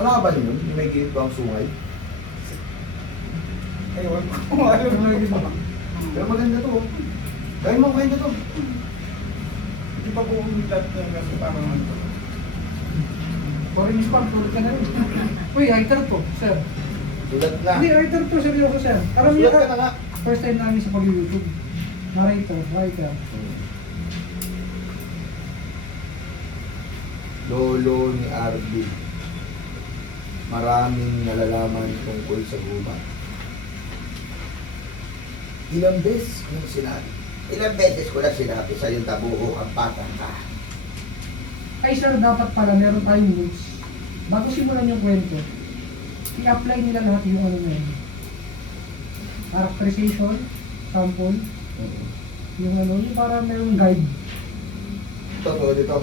Wala ka ba yun? Yung may gilid ba ang sungay? Ayun, alam mo lagi ba? Pero maganda to. Gawin mo maganda to. Hindi pa po umitat yan kasi parang ano. Orange pump, tulad ka na rin. Uy, writer to, sir. Sulat na. Hindi, writer to, seryoso, sir. Alam niyo, Sulat ka na nga. first time namin sa pag-YouTube. Writer. Lolo ni RD. Maraming nalalaman tungkol sa gubat. Ilang beses ko na sinabi. Ilang beses ko na sinabi sa'yo tabuo ang patang ka. Ay sir, dapat pala meron tayong rules. Bago simulan yung kwento, i-apply nila lahat yung ano na yun. Characterization, sample, yung ano, yung para merong guide. Totoo dito.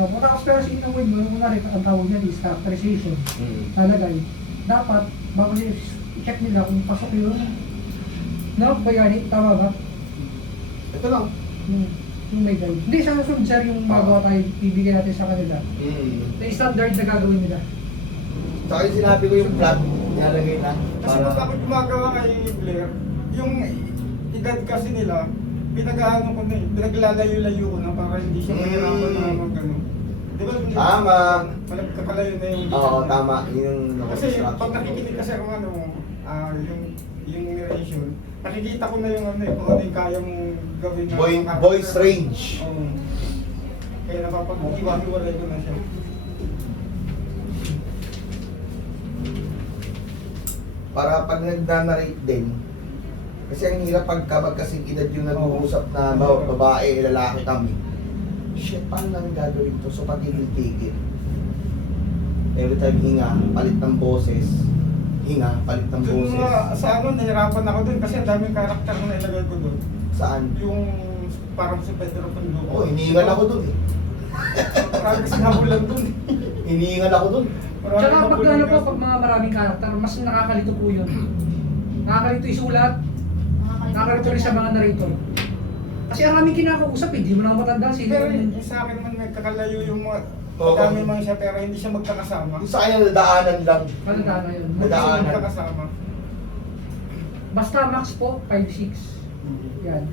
Tapos pero sa inang word mo, kunwari, ang tawag niya is characterization. Nalagay. Dapat, bago i-check nila kung pasok yung bayani, tama ba? Ito lang. Yung may guide. Hindi, sa susunod sir, yung magawa tayo, ibigay natin sa kanila. Na standard na gagawin nila. Saka yung sinabi ko yung plot, nilalagay na. Kasi kung ako gumagawa kay Blair, yung edad kasi nila, pinag-ano ko na eh, pinaglalayo-layo ko na para hindi siya mahirapan na mag-ano. Di ba? Tama. Kakalayo na yung... Oo, tama. Yung Kasi pag nakikinig kasi ako ano, yung narration, nakikita ko na yung ano eh, kung ano yung kaya mong gawin na... voice range. Oo. Kaya napapag-iwa-hiwalay ko na siya. Para pag nagna-narrate din, kasi ang hirap pagka magkasing edad yung nag-uusap na babae, lalaki kami. Shit, paano namin gagawin to? So patigil-tigil. Every time hinga, palit ng boses. Hinga, palit ng Dun boses. sa ano, nahirapan ako dun kasi ang daming karakter na ilagay ko dun. Saan? Yung parang si Pedro Tondo. Oo, hinihingal ako dun eh. Parang kasi nabulan dun eh. Hinihingal ako dun. Maraming Tsaka pag nabulan ano po, kasi. pag mga maraming karakter, mas nakakalito po yun. Nakakalito isulat, nakakalito rin sa mga narrator. Kasi ang aming kinakausap eh, di mo na matanda sino Pero yung... yung sa akin naman may kakalayo yung mga Oo. dami man siya pero hindi siya magkakasama. Yung sa kanya nadaanan lang. Matanda na yun. Hindi siya Nadaanan. magkakasama. Basta max po, 5-6. Yan.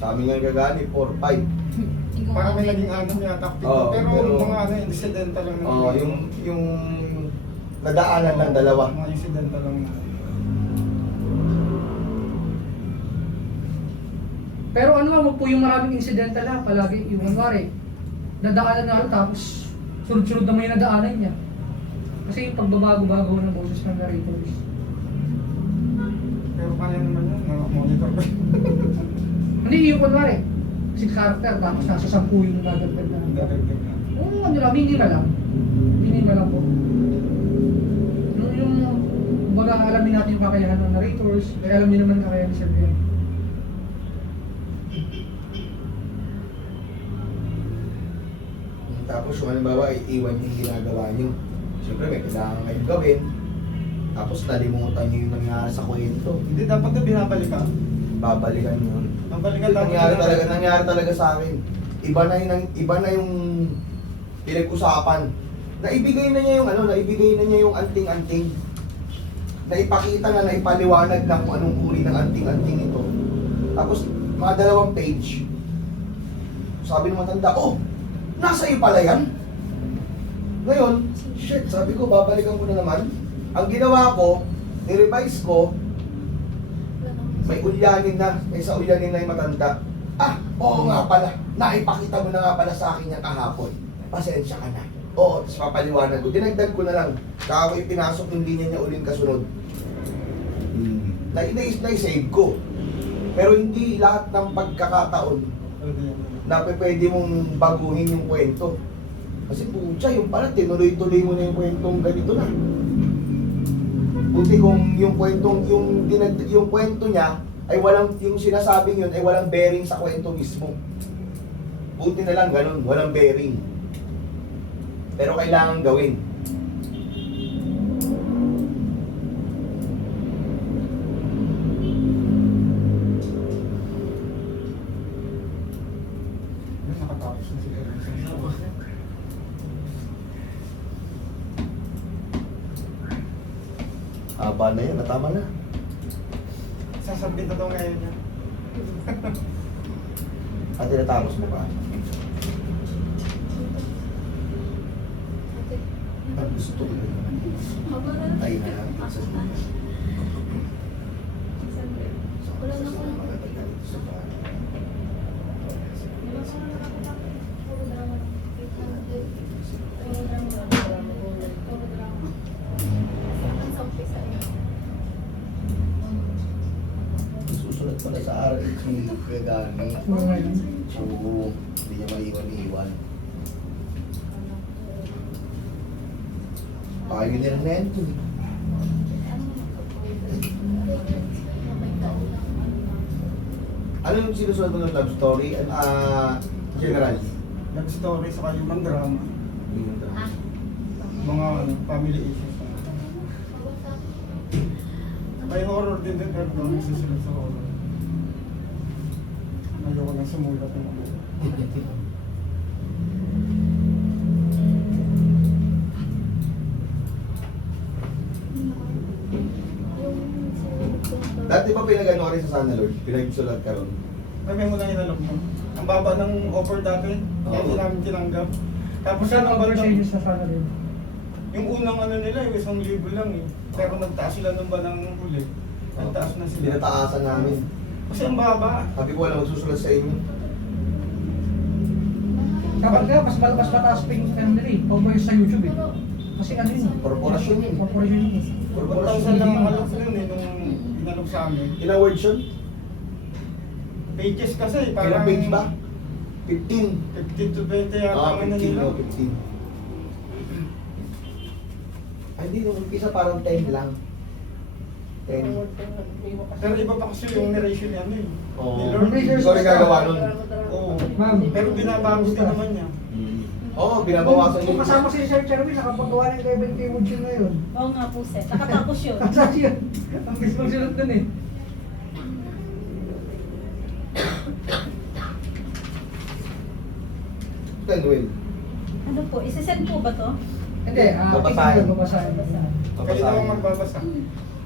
Sa amin nga gagani, 4-5. Parang may naging anong yata pito. Oo, pero pero- mga ano, incidental lang naman. Oo, yung nadaanan ng dalawa. Mga incidental lang naman. Pero ano nga, wag po yung maraming incidental na palagi. Yung kunwari, dadaanan na ano, tapos sunod-sunod naman yung nadaanan niya. Kasi yung pagbabago-bago ng boses ng narrators. Pero kaya naman yun, monitor ko. Hindi yung kunwari, si character, tapos nasa 10 yung nadagdag na. Dadagdag na. Oo, ano lang, minimal lang. Minimal lang po. Yung baga alamin natin yung kakayahan ng narrators, kaya alam niyo naman kakayahan ni Sir Ben. Tapos yung halimbawa, iiwan yung ginagawa nyo. Siyempre may kailangan kayong gawin. Tapos nalimutan nyo yung nangyari sa kwento. Hindi dapat na binabalik ka. Babalikan yun. Babalikan Nangyari talaga sa akin. Iba na yung pinag-usapan. Naibigay na niya yung naibigay na niya yung anting-anting. Naipakita na, naipaliwanag na kung anong uri ng anting-anting ito. Tapos, mga 2 page. Sabi ng matanda, oh, nasa iyo pala yan. Ngayon, shit, sabi ko, babalikan ko na naman. Ang ginawa ko, ni-revise ko, may ulyanin na, may sa ulyanin na yung matanda. Ah, oo nga pala, naipakita mo na nga pala sa akin yung kahapon. Pasensya ka na. Oo, tapos papaliwanag ko. Dinagdag ko na lang. Kaya ko ipinasok yung linya niya uling kasunod. Na-save ko. Pero hindi lahat ng pagkakataon na pwede mong baguhin yung kwento. Kasi putya, yung pala, tinuloy-tuloy mo na yung kwentong ganito na. Buti kung yung kwentong, yung kwento niya, ay walang, yung sinasabing yun, ay walang bearing sa kwento mismo. Buti na lang ganun, walang bearing. Pero kailangan gawin. Nakatapos na si Aaron. Haba na yan, natama na. Sasabit na daw ngayon niya. At tinatapos mo pa. Ang gusto ko yun. Ay na lang. Wala na po. Susunod pala sa RH ni Gagani. Oo, hindi niya maiwan-iwan. Ayaw niya ng nento. Ano yung sinusunod mo ng love story? General. Love story sa yung drama. Mga family issues. May horror din din pero doon susunod sa horror. Ayoko nang sumulat ng mga. Dati ba pinag-ano ka rin sa Sana Lord? Pinag-sulat ka ron? Ay, may muna inalok mo. Ang baba ng offer dati, kaya hindi namin tinanggap. Tapos yan ang bandang, Percentage na sana rin. yung unang ano nila, yung 1,000 lang eh. Pero nagtaas sila ng banang huli. Nagtaas na sila. Pinataasan namin. Kasi ang baba. Sabi ko wala magsusulat sa inyo. Kapag nga, mas mataas pa yung ano nila eh. Over sa YouTube eh. Kasi ano yun? Korporasyon yun. Corporation yun eh. 1,000 lang ang alok yun eh, nung inalok sa amin. Ilang words yun? Pages kasi, Ilang parang page ba? 15. 15 to 20 yata ang ano 15 nila. no, 15. Ay, hindi. Nung umpisa parang 10 lang. 10. Pero iba pa kasi yung narration niya ano eh. Oo. Ni Lord. Ikaw rin gagawa nun. Oo. Ma'am. Pero binabawas din naman niya. Oo, binabawasan Kung yun. kasama si Sir Cherwin, nakapagawa ng Kevin K. Woods yun ngayon. Oo nga po, sir. Nakatapos yun. Kasi yun, ang mismo sunod dun eh. Will. Ano po, isasend po ba to? Hindi, Babasahin. babasahin. Kayo daw ang magbabasa.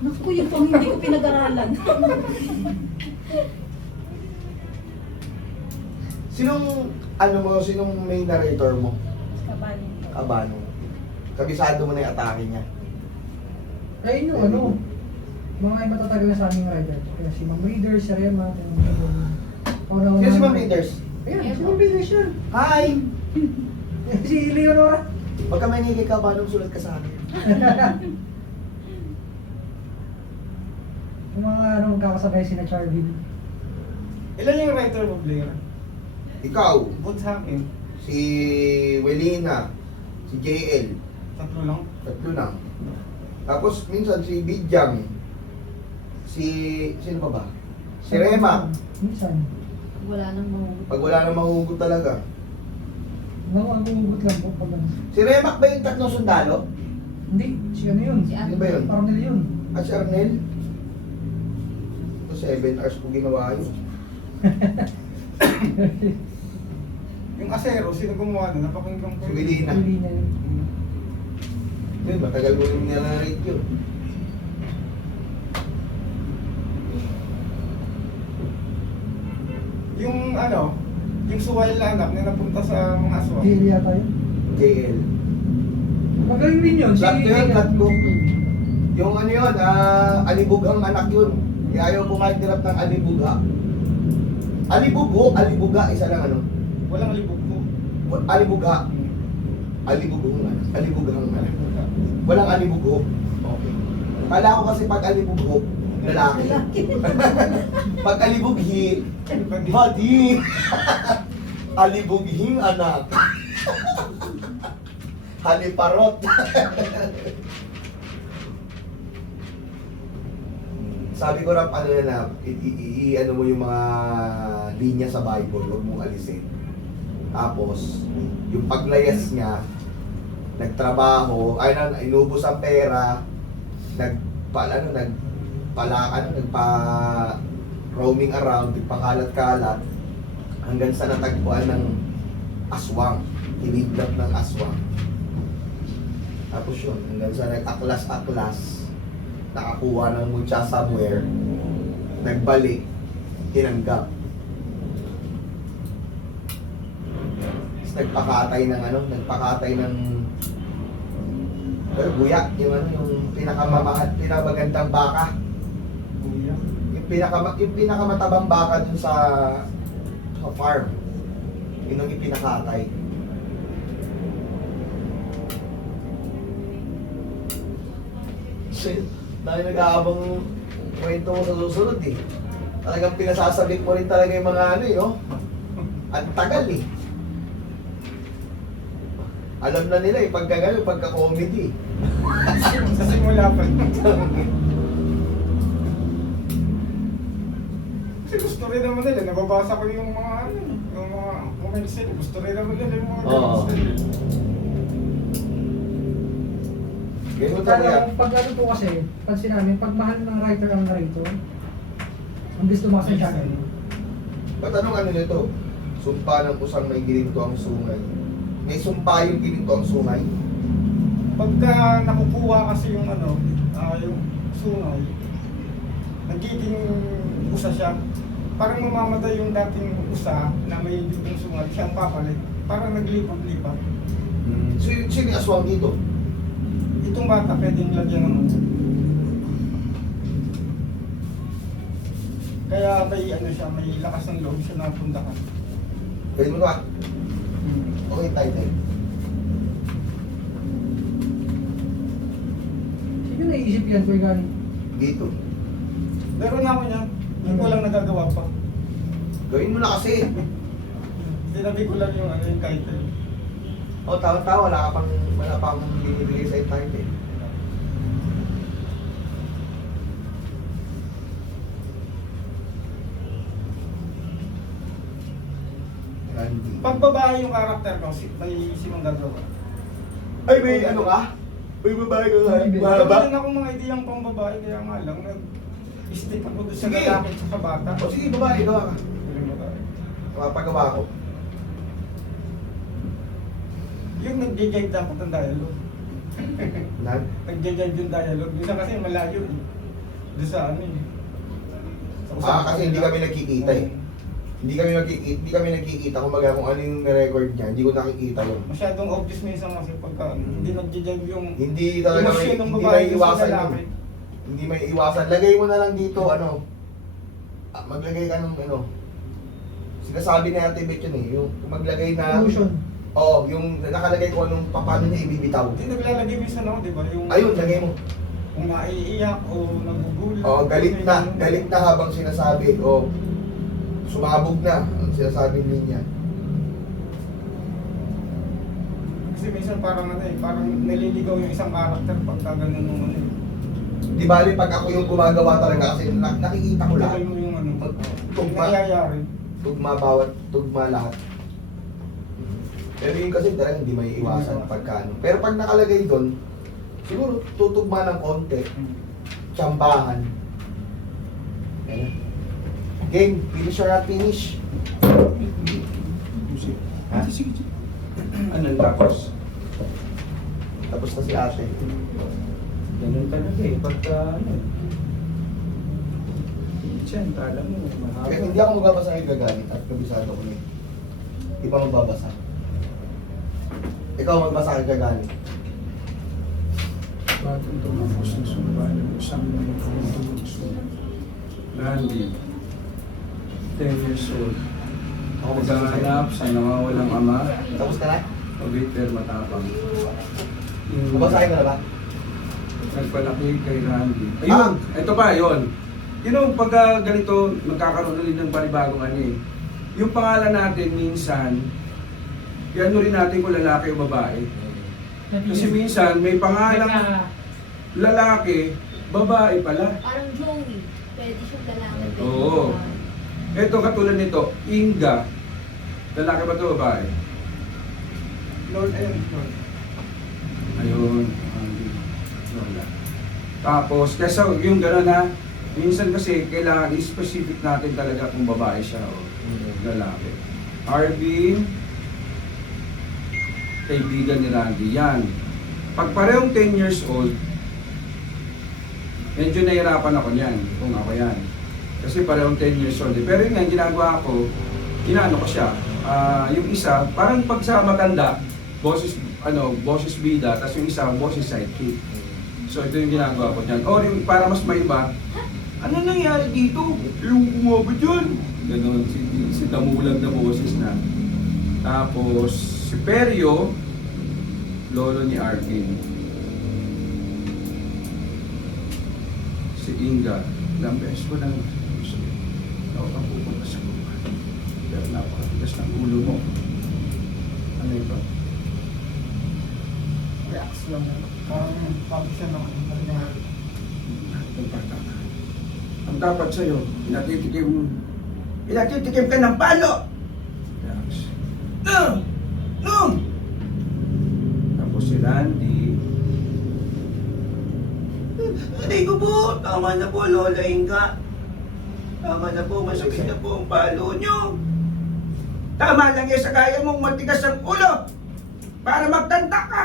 Naku, yung pang hindi ko pinag-aralan. Sinong main narrator mo? Kabali. Kabano. Kabisado mo na yung atake niya. Ayun yung ano, mga matatagal na sa aming rider. Kaya si Ma'am Reader, si Rema, Sino si Ma'am Readers? Ayun, si Ma'am Reader siya. Hi! Si Leonora. Pagka may ngigay ka, Banong sulat ka sa akin. Yung mga ano, kakasabay si na Charvin. Ilan yung writer mo, Blair? Ikaw, Bukod sa akin, si Welina, si JL, tatlo lang. tatlo lang. Tapos minsan si Bidyang, sino pa ba? Si Rema, Minsan. Wala nang mahugot. pag wala nang mahugot talaga. Ang umugot lang po pag ano. Si Remac ba yung tatlong sundalo? Hindi, si ano yun? Si Ano ba yun? Parang nila yun. At si Arnel? So 7 hours po ginawa yun. Yung Acero, sino gumawa na? Napakinggan ko. Si Welina. Hindi na yun. Yun, matagal mo yung nilarate yun. Yung ano, yung suwal na anak na napunta sa mga aswang. Hindi yata yun. JL. Magaling din yun. Flat yun, Leila. flat ko. Yung ano yun, alibughang anak yun. Ayaw pumatirap ng alibugha. Alibuga, isa lang ano. Walang libog ko. Alibugha. Alibughang anak. Alibughang anak. Walang alibugho. Okay. Kala ko kasi pag alibugho, lalaki. Pag alibughi, body. Alibughing anak. Haliparot. Sabi ko rap, ano na, ano mo yung mga linya sa Bible, huwag mong alisin. Tapos, yung paglayas niya, nagtrabaho, inubos ang pera, roaming around, nagpakalat-kalat, hanggang sa natagpuan ng aswang, kinidnap ng aswang. Tapos yun, hanggang sa nag-aklas-aklas, nakakuha ng mutya somewhere, nagbalik, tinanggap. Tapos nagpakatay ng nagpakatay ng buyak, yung pinakamagandang baka. Kuya. Yung pinakamatabang baka dun sa farm. Yun ang ipinakatay. Shit, dahil nag-aabang kwento mo sa susunod eh. Talagang pinasasabik mo rin talaga yung mga oh. At tagal eh. Alam na nila eh, pagka gano'n, pagka comedy. Sa simula pa. Kasi gusto rin naman nila, nababasa ko yung mga yung mga comments nila. Gusto rin naman nila yung mga Oo. comments nila. Ganyan mo Kaya talaga. pag ano po kasi, pansin namin, pag mahal ng writer ang narrator, ang bilis tumakas ng channel. Ba't anong nito? Sumpa ng pusang may gilinto ang sungay. May sumpa yung gilinto ang sungay. Pagka nakukuha kasi yung yung sungay, nagiging usa siya. Parang mamamatay yung dating usa na may dintong sungay, siyang papalit. Parang naglipat-lipat. So sino yung aswang dito? Itong bata pwedeng lagyan ng kaya may siya, may lakas ng loob siya na pundahan. Pwede mo ba? Okay, tayo. Sino naisip yan, Kuya Gani? Dito. Meron na ako niyan, hindi ko lang nagagawa pa. Gawin mo na kasi. Sinabi ko lang yung yung title. O, tawa-tawa. Wala pa akong binibigay sa time eh. Randy. Pag babae yung karakter ko, may simang gagawa. Ay, may ano ka? May babae ka nga. Meron Mahaba? din akong mga ideyang pang babae, kaya nga lang, nag-stick ako doon sa Sige. lalaki at sa bata. O sige, babae. Gawa ka. Yung babae. Pagawa ko. Yung nag-jive dapat ang dialogue. Nan? Nag-jive yung dialogue. Minsan kasi malayo eh. Doon sa ano eh. Sa Kasi hindi kami nagkikita eh. Hindi kami nagkikita kung ano yung record niya. Hindi ko nakikita yun. Masyadong obvious minsan kasi pagka hindi nag-jive yung Hindi talaga emosyon ng hindi babae may doon sa iwasan yun. lalaki. Hindi may iwasan. Lagay mo na lang dito, maglagay ka ng sinasabi ni Ate Beth yun eh. Yung maglagay na, Emotion. yung nakalagay ko paano niya ibibitaw. Hindi naglalagay minsan ako, di ba? Yung, Ayun, lagay mo. Kung naiiyak o nagugulat. Galit na habang sinasabi, sumabog na ang sinasabing linya. Kasi minsan parang parang naliligaw yung isang karakter pagka ganun nung Di bali pag ako yung gumagawa talaga kasi nakikita ko lahat. Tagal mo yung yung Tugma, nangyayari. tugma lahat. Pero yun kasi talagang hindi may iwasan pagka Pero pag nakalagay doon, siguro tutugma ng konti, tsambahan. Ayan. Game, finish or not finish? Ha? Anong tapos? Tapos na si ate. Ganun talaga eh. Pagka Diyan, tala mo, mahaba. Kaya hindi ako magbabasa kay Gagalit at kabisado ko na yun. Iba magbabasa. Ikaw magbasa kay Gagalit. Batong tumapos ng sumpa ng isang tumapos. Randy, 10 years old. Ako magbasa sa'yo. Naghahanap sa nawawalang ama, Tapos ka na? pabiter matapang. Mabasahin ko na ba? Nagpalaki kay Randy. Ayun, ito pa, yun. You know, pagka ganito, magkakaroon ulit ng panibagong yung pangalan natin minsan, yan rin natin kung lalaki o babae. Kasi minsan, may pangalang lalaki, babae pala. Parang Joey. Pwede siyang lalaki. pwede Oo. babae. Ito katulad nito, Inga. Lalaki ba ito babae? Lord, ayun, Lord. Ayun. Lola. Tapos, kesa yung gano'n ha, minsan kasi kailangan i-specific natin talaga kung babae siya o lalaki. Arvin, kaibigan ni Randy. Yan. Pag parehong 10 years old, Medyo nahirapan ako niyan, kung ako yan. Kasi parehong 10 years old. Pero yun nga, yung ginagawa ko, inaano ko siya. Yung isa, parang pag sa matanda, boses bida, tapos yung isa, boses sidekick. So ito yung ginagawa ko niyan. Or yung para mas maiba, ano nangyari dito? Yung kumabot yun. Ganon, si Damulag na boses na. Tapos, si Perio, lolo ni Arkin. Si Inga, ilang beses ko lang ako ang pupunta sa lupa. Pero napakatigas ng ulo mo. Ano ito? Relax lang. Parang siya ng Ang dapat sa'yo, pinatitikim ka ng palo! Relax. No! Tapos si Randy, aray ko po, tama na po, Lola Inga. Tama na po, masakit na po ang palo nyo. Tama lang yan sa kaya mong matigas ang ulo para magtanda ka.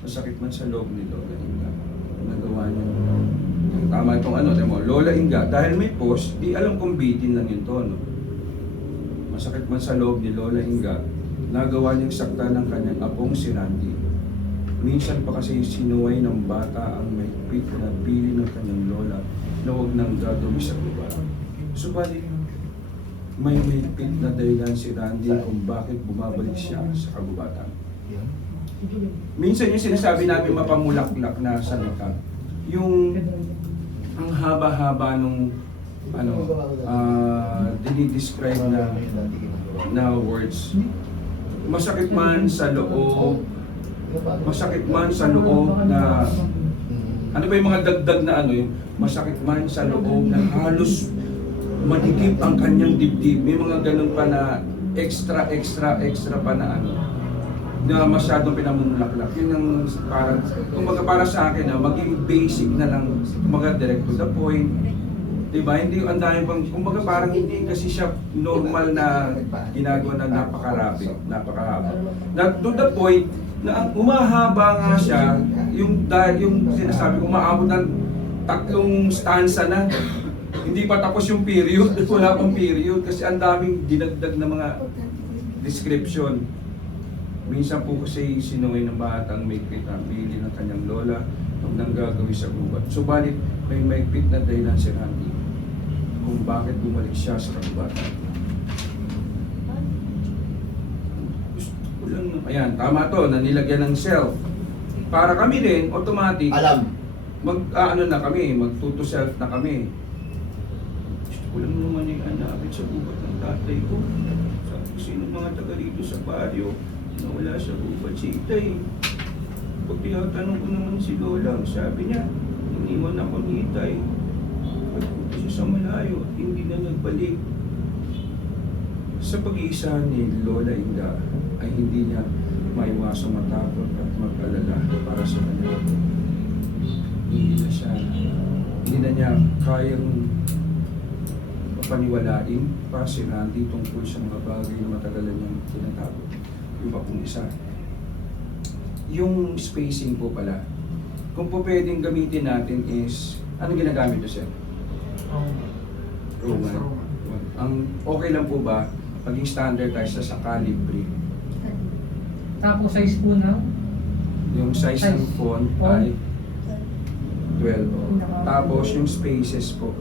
Masakit man sa loob ni Lola Inga. Nagawa niya. Tama itong Lola Inga, dahil may post, di alam kung bitin lang yun to, no? Masakit man sa loob ni Lola Inga, nagawa niyang sakta ng kanyang apong si Randy. Minsan pa kasi sinuway ng bata ang may pit na pili ng kanyang lola na huwag nang gagawin sa lupa. Subalit, may pit na dahilan si Randy kung bakit bumabalik siya sa kagubatan. Minsan yung sinasabi namin mapamulaklak na salita, yung ang haba-haba nung dinidescribe na words. Masakit man sa loob, na ano ba yung mga dagdag na yung masakit man sa loob na halos madikip ang kanyang dibdib. May mga ganun pa na extra pa na na masyadong pinamumulaklak. Yun ang parang, kumbaga para sa akin maging basic na lang, kumbaga direct to the point. Diba? Hindi ang dami pang, kumbaga parang hindi kasi siya normal na ginagawa na napakahaba. Na to the point na ang umahaba nga siya, yung sinasabi ko, umaabot ng 3 stanza na. Hindi pa tapos yung period, wala pang period kasi ang daming dinagdag na mga description. Minsan po kasi sinuway ng batang may pit na pili ng kanyang lola nung nang gagawin sa gubat. Subalit may pit na dahilan si Randy kung bakit bumalik siya sa kagubatan. Ayan, tama to, nanilagyan ng self. Para kami rin, automatic, Alam. magtuto self na kami. Gusto ko lang naman yung hanapin sa gubat ng tatay ko. Sabi ko, sino mga taga rito sa baryo na wala sa gubat si Itay. Pag tinatanong ko naman si Lola, sabi niya, iniwan ako ni Itay. Pagpunta siya sa malayo at hindi na nagbalik. Sa pag-iisa ni Lola Inga ay hindi niya maiwasang matakot at mag-alala para sa kanya. Hindi na niya kayang paniwalain para si Randy tungkol sa mga bagay na matagalan niyang tinatapos. Yung pa pong isa. Yung spacing po pala, kung po pwedeng gamitin natin is, ano ginagamit niyo, sir? Roman. Ang okay lang po ba paging standardized sa calibre? Tapos size po na. Yung size ng font ay 12. Tapos yung spaces po,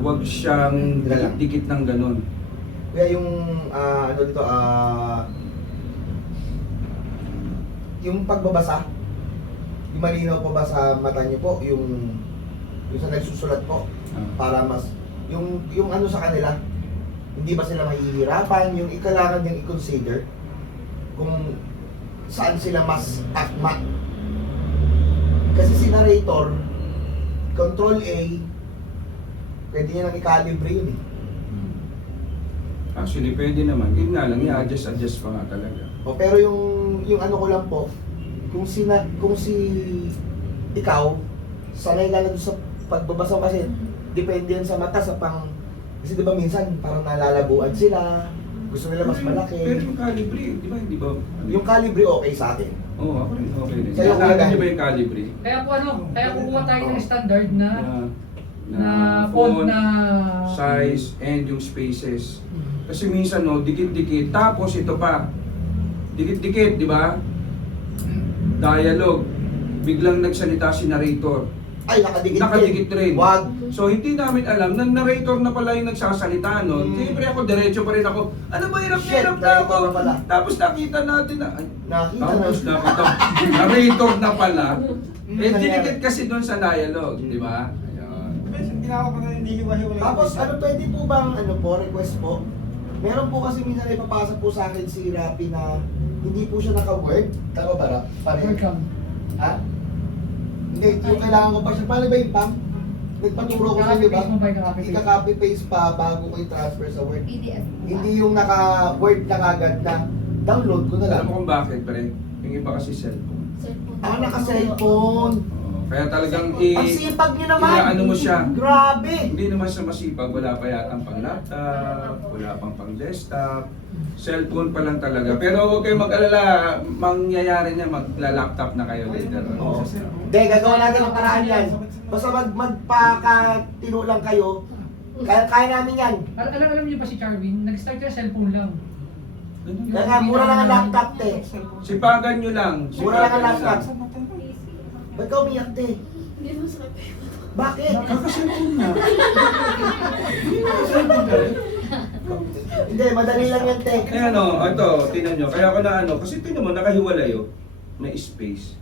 huwag siyang dikit ng ganun. Kaya yung yung pagbabasa, yung malinaw po ba sa mata niyo po, yung sa nagsusulat po, para mas, yung sa kanila, hindi ba sila mahihirapan, yung kailangan yung i-consider kung saan sila mas akma. Kasi si narrator, Control A, pwede niya nang i-calibre yun eh. Actually, pwede naman. Yun nga lang, i-adjust pa nga talaga. O, pero yung ano ko lang po, kung si ikaw, sanay ka na doon sa pagbabasa kasi depende yan sa mata, sa kasi di ba minsan parang nalalabuan sila, gusto nila mas malaki. Pero yung calibre, di ba? Yung calibre okay sa atin. Oo, ako rin. Okay rin. Sa'yo, Nakita Kuya niyo ba yung calibre? Kaya po kaya kukuha tayo ng standard na Na font na size, and yung spaces. Kasi minsan, no, dikit-dikit. Tapos ito pa, dikit-dikit, di ba? Dialogue. Biglang nagsalita si narrator. Ay, nakadikit Nakadikit rin. Wag. So, hindi namin alam na narrator na pala yung nagsasalita, no? Hmm. Siyempre ako, diretso pa rin ako. Ano ba, hirap na Shit, hirap na narrator ako. na pala. Tapos nakita natin na, ay, Nakita tapos na. nakita, narrator na pala. Hmm, Eh, nangyari. dinikit kasi doon sa dialogue, di ba? Ayun. Pero ginawa ko na hindi hiwa-hiwalay. Tapos ano, pwede po bang ano po, request po? Meron po kasi minsan ay papasa po sa akin si Rapi na hindi po siya naka-word. Tama ba, Rap? welcome. Ha? Hindi, yung kailangan ko pa siya. Paano ba yung pump? Nagpaturo ko sa di ba? Kakapit mo ba yung kakapit? Ika-copy paste pa bago ko i-transfer sa Word. PDF. Hindi yung naka-word na kagad na download ko na lang. Alam mo kung bakit, pre? Yung iba kasi cellphone. Cellphone. Ah, naka-cellphone. Oo, kaya talagang Ang sipag niyo naman. ano mo siya. Grabe. Hindi naman siya masipag, wala pa yata pang laptop, wala pang pang desktop, cellphone pa lang talaga. Pero huwag kayong mag-alala, mangyayari niya, magla-laptop na kayo later. Oo. Hindi, gagawa natin ang paraan yan. Basta magpakatino lang kayo. Kaya namin yan. Alam niyo ba si Charvin? Nag-start siya cellphone lang. Kaya nga, mura lang ang laptop, te. Sipagan nyo lang. Mura lang ang laptop. Ba't ka umiyak, te? Hindi mo sabi. Bakit? Kaka-cellphone na. Hindi, madali lang yan, te. Eh ano, ito, tinan nyo. Kaya ako na ano, kasi tinan mo, nakahiwalay oh. May space.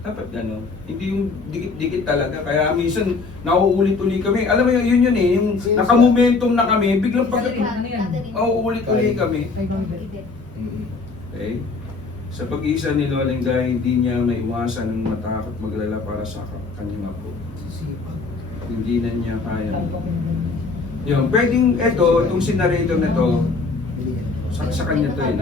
Dapat ano, hindi yung dikit-dikit talaga. Kaya minsan, nauulit-uli kami. Alam mo yun yun eh, yung nakamomentum na kami, biglang pag... Ano yan? Uulit-uli kami. Ay, bakit? Edit. Okay? Sa pag-iisa ni Loling Guy, hindi niya maiwasan ng matakot maglala para sa kanyang apo. Hindi na niya kaya. Yun, pwedeng itong si narrator na to, sa kanya to yun.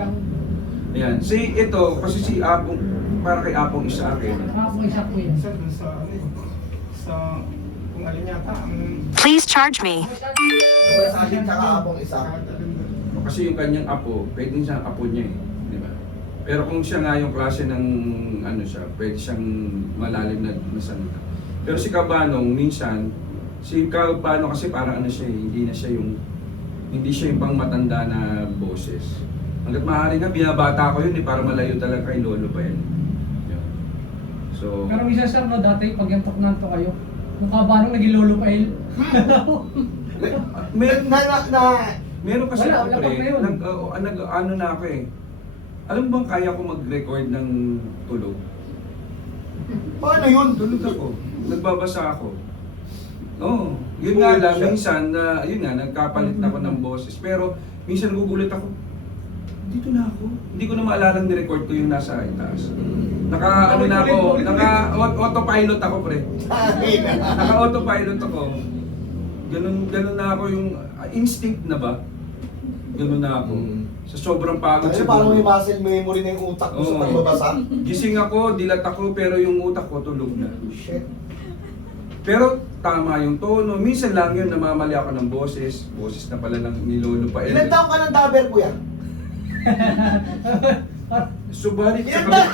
Ayan, si ito, kasi si Apong, para kay Apong isa akin. Nakakapong isa po yan. Sa ano eh, sa kung alin yata ang Please charge me. Kaya sa akin, tsaka abong isa. Kasi yung kanyang apo, pwedeng siyang apo niya eh. Di ba? Pero kung siya nga yung klase ng ano siya, pwede siyang malalim na salita. Pero si Cabanong, minsan, si Cabanong kasi parang ano siya eh, hindi siya yung pang matanda na boses. Hanggat maaari nga, binabata ko yun eh, para malayo talaga kay Lolo pa yun. Yun. So, Pero minsan sir, no, dati pag yantok nanto kayo, mukha ba nung naging lolo pa yun? meron kasi Wala, ako wala pa pre, yun. ano na ako eh. Alam mo bang kaya ko mag-record ng tulog? Paano yun? Tulog ako. Nagbabasa ako. Oo. Yun nga lang, minsan, yun nga, nagkapalit na ako ng boses. Pero, minsan nagugulat ako, dito na ako. Hindi ko na maalala ang ni-record ko yung nasa itaas. Naka, ano na ako, naka-autopilot ako, pre. Naka-autopilot ako. Ganun na ako yung, instinct na ba? Ganun na ako. Sa sobrang pagod Ano, parang may muscle memory na yung utak mo sa Oo. pagbabasa. Gising ako, dilat ako, pero yung utak ko tulog na. Shit. Pero tama yung tono. Minsan lang yun, namamali ako ng boses. Boses na pala ng ni Lolo pa. Ilan taong ka ng daber, kuya? Subalit sa Ilan taong?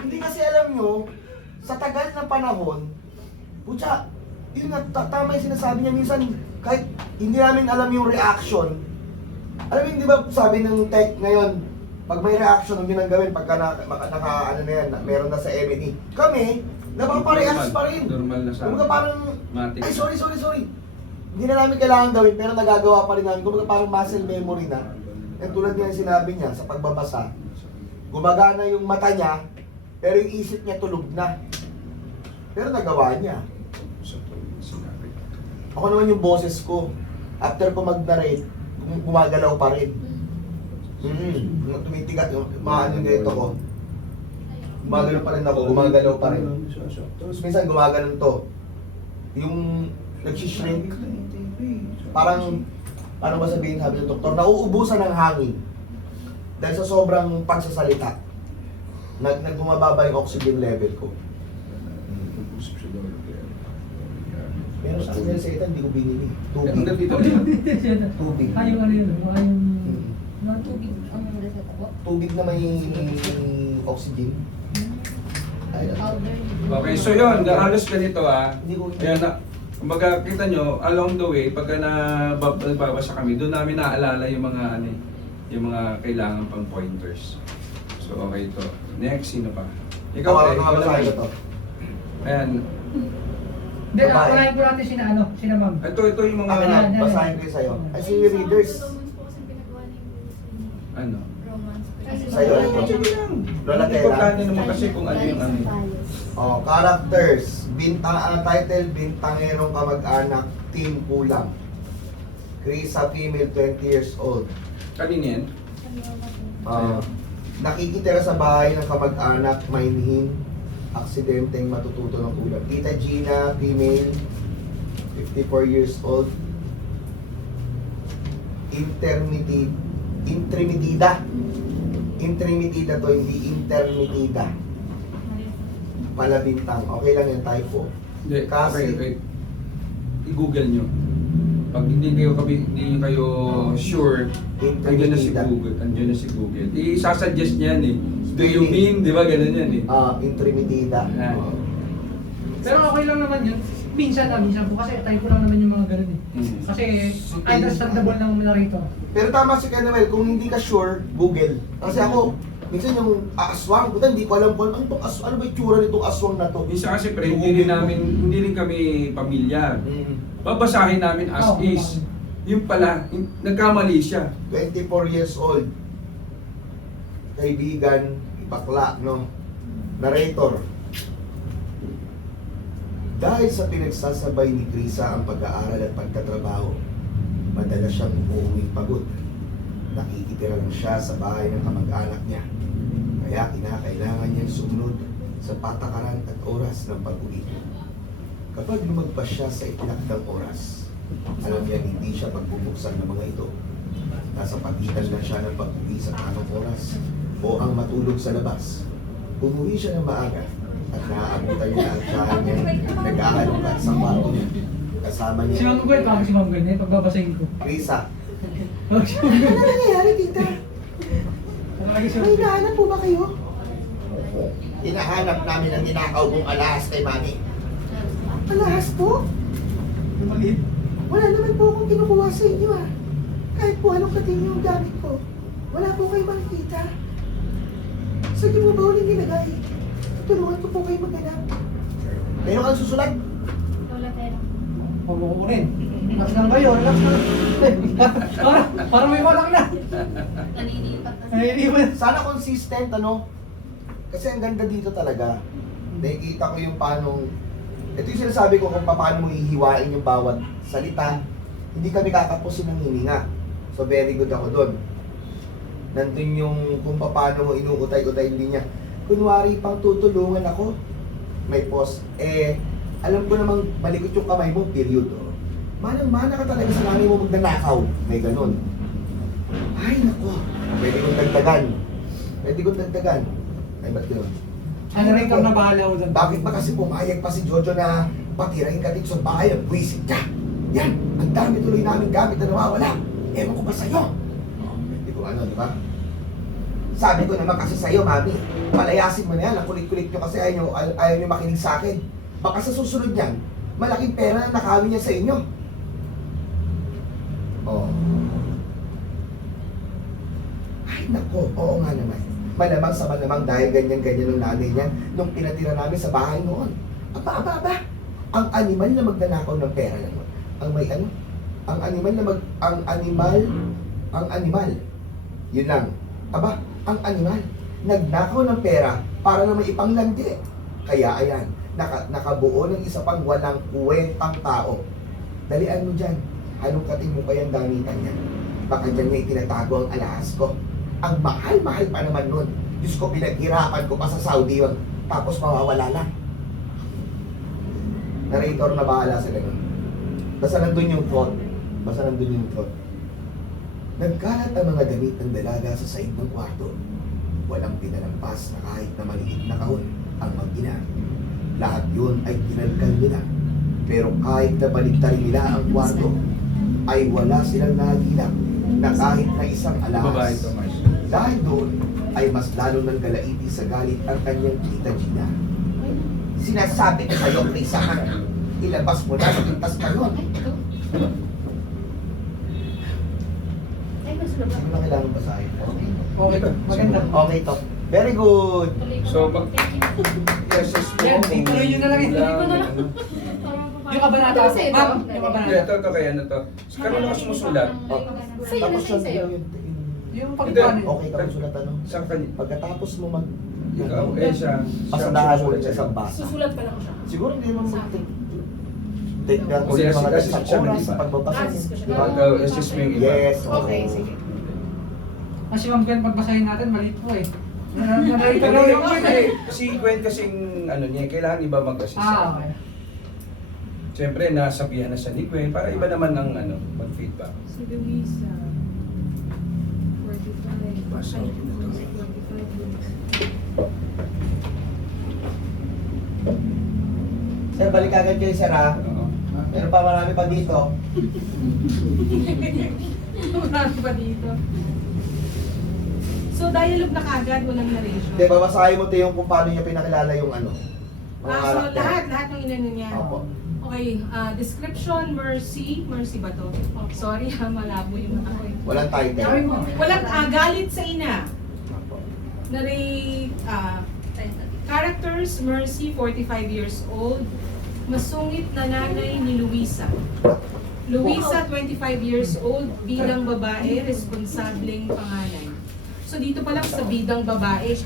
Hindi kasi alam nyo, sa tagal na panahon, putya, yun nga, tama yung sinasabi niya minsan, kahit hindi namin alam yung reaction. Alam mo, di ba sabi ng tech ngayon, pag may reaction, ang ginagawin pagka ano na yan, meron na sa M&E. Kami, napapareact pa rin. Normal na sa Kumbaga parang, matik. ay sorry. Hindi na namin kailangan gawin, pero nagagawa pa rin namin. Kumbaga parang muscle memory na. And tulad niya yung sinabi niya sa pagbabasa, gumagana yung mata niya, pero yung isip niya tulog na. Pero nagawa niya. Ako naman yung boses ko. After ko mag-narrate, gumagalaw pa rin. Tumitigat yung mga ano nito ko. Gumagalaw pa rin ako, gumagalaw pa rin. Tapos minsan gumaganon to. Yung nagsishrink. Parang, ano ba sabihin sabi ng doktor, nauubusan ng hangin. Dahil sa sobrang pagsasalita. Nagbumababa yung oxygen level ko. Pero sa akin sa ito, hindi ko binili. Tubig. Hanggang dito. Tubig. Ay, yung ano yun, yung Mga tubig ang reseta po. Tubig na may oxygen. Ayun. Powder. Okay, so yun, halos ganito Hindi ko Ayan na, kumbaga kita nyo, along the way, pagka nagbabasa kami, doon namin naaalala yung mga ano, yung mga kailangan pang pointers. So okay ito. Next, sino pa? Ikaw, Ikaw, Pre, ikaw babasahin ko naman. to. Ayan. Hindi, Babae. unahin po natin sina ma'am. Ito yung mga, Akin na, basahin ko yung sa'yo. Ay, si readers. Romance po kasi pinagawa niya yung ano? romance po. Sa'yo, ito. Sige lang. Lola Tela. Importante naman kasi kung ano yung ano. Oh, characters. Title, Bintangerong Kamag-anak, Team Kulang. Krisa, female, 20 years old. Kanina yan? Nakikitira sa bahay ng kamag-anak, mainhin, aksidenteng matututo ng ulam. Tita Gina, female, 54 years old. Intermitida. Intermitida to, hindi intermitida. Palabintang. Okay lang yung typo. Hindi, Kasi- wait. I-google nyo. Pag hindi kayo sure, andyan na si Intermitida. Google. Andyan na si Google. I-suggest niyan eh. Do you mean, di ba ganun yan eh? Intermitida. Ah. Oh. Pero okay lang naman yun. Minsan po kasi typo lang naman yung mga ganun eh. Hmm. Kasi understandable lang ng narrator. Pero tama si Kenneth, kung hindi ka sure, Google. Kasi ako, minsan yung aswang, puta, hindi ko alam kung ano ba yung tsura nitong aswang na to. Minsan kasi pre, hindi rin kami pamilyar. Babasahin namin as Oo, is. Yung pala, nagkamali siya. 24 years old. Kaibigan, bakla, no? Narrator. Dahil sa pinagsasabay ni Krisa ang pag-aaral at pagtatrabaho, madalas siyang umuuwing pagod. Nakikitira lang siya sa bahay ng kamag-anak niya. Kaya kinakailangan niyang sumunod sa patakaran at oras ng pag-uwi. Kapag lumagpas siya sa itinakdang oras, alam niya hindi siya pagbubuksan ng mga ito. Nasa pagitan lang siya ng pag-uwi sa tamang oras o ang matulog sa labas. Umuwi siya ng maaga at naaabutan niya ang tiyahan niya nag-aahalungkat sa kwarto niya. Kasama Si niya, Ma'am Gwen, parang si Ma'am Gwen eh, pagbabasahin ko. Krisa. Parang si Ma'am Gwen. Ano nangyayari, tita? Lagi siya. May hinahanap po ba kayo? Hinahanap namin ang ninakaw mong alahas kay mami. Alahas po? Yung maliit. Wala naman po akong kinukuha sa inyo ah. Kahit po anong kating yung gamit ko, wala po kayo makikita. Saan niyo po ba uling nilagay? Tulungan ko po kayo maghanap. Kayo kang susulat? Lola Tela. Huwag mo kukunin. Relax lang kayo, relax lang. Parang may walang na. Naninipat na Nahihiliwan. Sana consistent, ano? Kasi ang ganda dito talaga. Nakikita ko yung paano... Ito yung sinasabi ko kung paano mo hihiwain yung bawat salita. Hindi kami kakapusin ng hininga. So very good ako doon. Nandun yung kung paano mo inuutay-utay yung linya. Kunwari pang tutulungan ako, may pause. Alam ko namang malikot yung kamay mo, period. Oh. Manang-mana ka talaga sa nanay mo magnanakaw. May ganun. Ay, nako. Pwede kong dagdagan. Ay, ba't ganun? Ano rin kang nabahala ko doon? Bakit ba kasi pumayag pa si Jojo na patirahin ka dito sa bahay at buwisit ka? Yan, ang dami tuloy namin gamit na nawawala. Ewan ko ba sa'yo? Hindi ko ano, di ba? Sabi ko naman kasi sa'yo, mami, palayasin mo na yan. Ang kulit-kulit nyo kasi ayaw nyo makinig sa akin. Baka sa susunod yan, malaking pera na nakawin niya sa inyo. Oh. Ay, nako, oo nga naman. Malamang sa malamang dahil ganyan-ganyan ng nanay niya nung pinatira namin sa bahay noon. Aba. Ang animal na magnanakaw ng pera naman. Ang may ano? Ang animal. Yun lang. Aba, ang animal. Nagnakaw ng pera para na may ipanglandi. Kaya ayan, nakabuo ng isa pang walang kwentang tao. Dalian mo dyan. Anong kating mo kayang gamitan niya? Baka dyan niya itinatago ang alahas ko. Ang mahal-mahal pa naman nun. Diyos ko, pinaghirapan ko pa sa Saudi yun. Tapos mawawala lang. Narrator na bahala sa ganun. Basta nandun yung thought. Nagkalat ang mga damit ng dalaga sa said ng kwarto. Walang pinalampas na kahit na maliit na kahon ang mag-ina. Lahat yun ay kinalkal nila. Pero kahit na baliktarin nila ang kwarto, ay wala silang nakikita na kahit na isang Babae alas. to, Mars. Dahil doon ay mas lalo ng galaiti sa galit ang kanyang tita Gina. Sinasabi ko sa'yo, Risa, ilabas mo na, pintas ka yun. Ay, mas lubak. Ano na kailangan ba sa'yo? Okay. Okay, maganda. Okay to. Very good. So, pag- Yes, yes po. Yan, ituloy nyo na lang yun. Wala, Ituloy ko na lang. ano. Yung kabanata, Ano sa'yo, ma'am, Doc? yung kabanata. Ito, kaya ano to. Kanino ka sumusulat? Sa'yo na sa'yo. Yung Hindi. pagpanin. Okay ka sulat ano? Sa kanya. Pagkatapos mo mag... Ikaw, eh siya. Pasadahan mo rin sa isang basa. Susulat pa lang siya. Siguro hindi mo Sa mag-take. Take na Kasi ulit mga assist isang siya, oras di sa ba? pagbabasa Assist ko siya. niya. Ikaw, assist mo yung iba. Yes, Okay, sige. Kasi Ma'am Gwen, pagbasahin natin, maliit po eh. Hindi, Nalito lang yung Gwen eh. kasi Gwen kasing ano niya, kailangan iba mag-assist. Ah, okay. Siyempre, nasabihan na siya ni Gwen para iba naman ang ano, mag-feedback. Si Luisa. 45. Basa Ay, ko na to. 45 years. Sir, balik agad kayo sir ha. Oo. Meron pa marami pa dito. Marami pa dito. So, dialogue na kagad, walang narration. Hindi, babasahin mo ito yung kung paano niya pinakilala yung ano. Mga So, karakter. lahat ng inano niya. Opo. Okay, description, mercy ba to? Sorry ha, malabo yung mata ko eh. Walang title. Walang galit sa ina. Opo. Characters, Mercy, 45 years old. Masungit na nanay ni Luisa. Luisa, 25 years old, bilang babae, responsableng panganay. So dito pa lang sa bidang babae,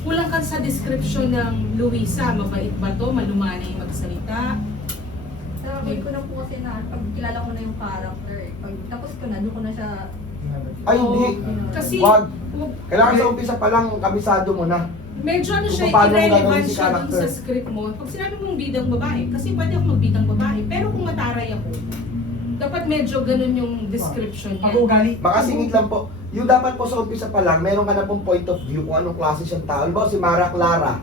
kulang ka sa description ng Luisa. Mabait ba to? Malumanay magsalita? Sabi ko na po kasi na pag kilala ko na yung character, pag tapos ko na, doon ko na siya Ay, hindi. Kasi Wag. w- Kailangan sa umpisa pa lang, kabisado mo na. medyo ano siya, Kung paano mo irrelevant gagawin si siya dun character. sa script mo. Pag sinabi mong bidang babae, kasi pwede ako magbidang babae, pero kung mataray ako, dapat medyo ganun yung description niya. Pag-ugali. Makasingit lang po. Yung dapat po sa umpisa pa lang, meron ka na pong point of view kung anong klase siyang tao. Halimbawa si Mara Clara.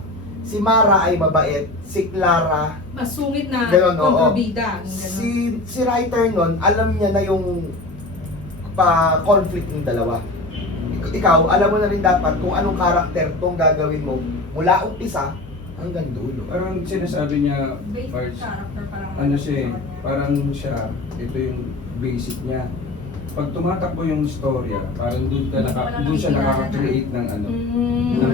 Si Mara ay mabait. Si Clara, Masungit na Ganun, oo. kontrabida. Ganun. si writer nun, alam niya na yung pa-conflict ng dalawa. Ikaw, alam mo na rin dapat kung anong karakter tong gagawin mo mula umpisa hanggang dulo. Parang sinasabi niya, basic Mars, character parang ano siya eh, parang siya, ito yung basic niya. Pag tumatakbo yung storya, parang doon siya nakaka-create ng ano, Mm.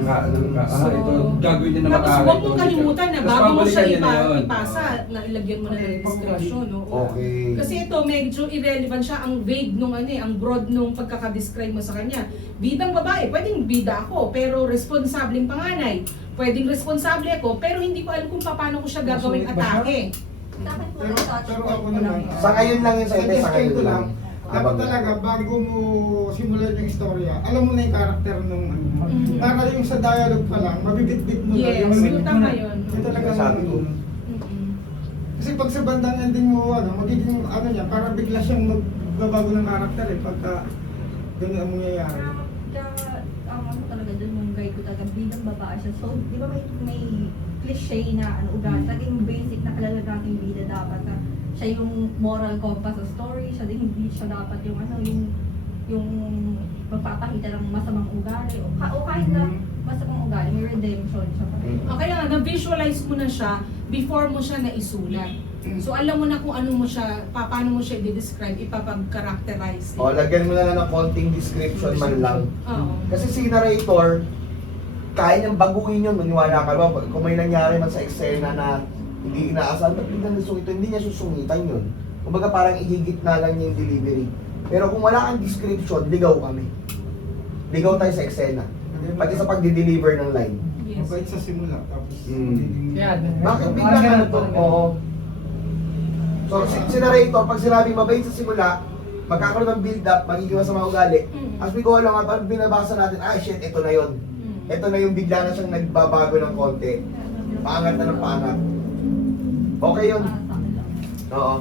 So, ito, gagawin niya na Tapos matari. huwag mong kalimutan na Tapos bago mo siya babalikan niya na yun. ipasa, nailagyan mo na ng description. No? Okay. Kasi ito, medyo irrelevant siya. Ang vague nung ano eh, ang broad nung pagkakadescribe mo sa kanya. Bidang babae, pwedeng bida ako, pero responsableng panganay. Pwedeng responsable ako, pero hindi ko alam kung paano ko siya gagawing Masulit ba siya? atake. Sa akin po, Pero- touch pero point ako ko naman, lang. Sa ngayon lang yun sa hindi, sa ngayon ko lang. Dapat talaga, bago mo simulan yung istorya, alam mo na yung karakter nung ano. Mhm. Para yung sa dialogue pa lang, mabibit-bit mo na. Yes, mabibit yung mo tama na. yun. Yun talaga Sabi ko. Mm-mm. Kasi pag sa bandang ending mo, ano, magiging ano niya, para bigla siyang magbabago ng karakter eh, pagka ganun ang mangyayari. Kaya, ang ano talaga dun, yung guide ko talaga, bidang babae siya. So, di ba may cliche na ano, ugali, talagang basic na kalala nating bida dapat na siya yung moral compass sa story, siya din hindi siya dapat yung ano, yung magpapakita ng masamang ugali, o kahit na masamang ugali, may redemption siya pa rin. O kaya nga, na-visualize mo na siya before mo siya naisulat. So alam mo na kung ano mo siya, paano mo siya i-describe, ipapag-characterize. O, lagyan mo na lang ng konting description man lang. Oo. Kasi si narrator, kaya niyang baguhin yun, maniwala ka ba? Kung may nangyari man sa eksena na hindi inaasahan, ba't biglang nasungito? Hindi niya susungitan yun. Kumbaga parang ihigit na lang niya yung delivery. Pero kung wala kang description, ligaw kami. Ligaw tayo sa eksena. Pati sa pagdi-deliver ng line. Yes. Mabait sa simula, tapos Mm. Yan. Bakit biglang ano to? Oo. So, si narrator, pag sinabing mabait sa simula, magkakaroon ng build-up, magiging masama ugali. Mm. As we go along, pag binabasa natin, ay shit, ito na yun. Mm. Ito na yung bigla na siyang nagbabago ng konti. Paangat na ng paangat. Okay yun. Para sa akin lang. Oo.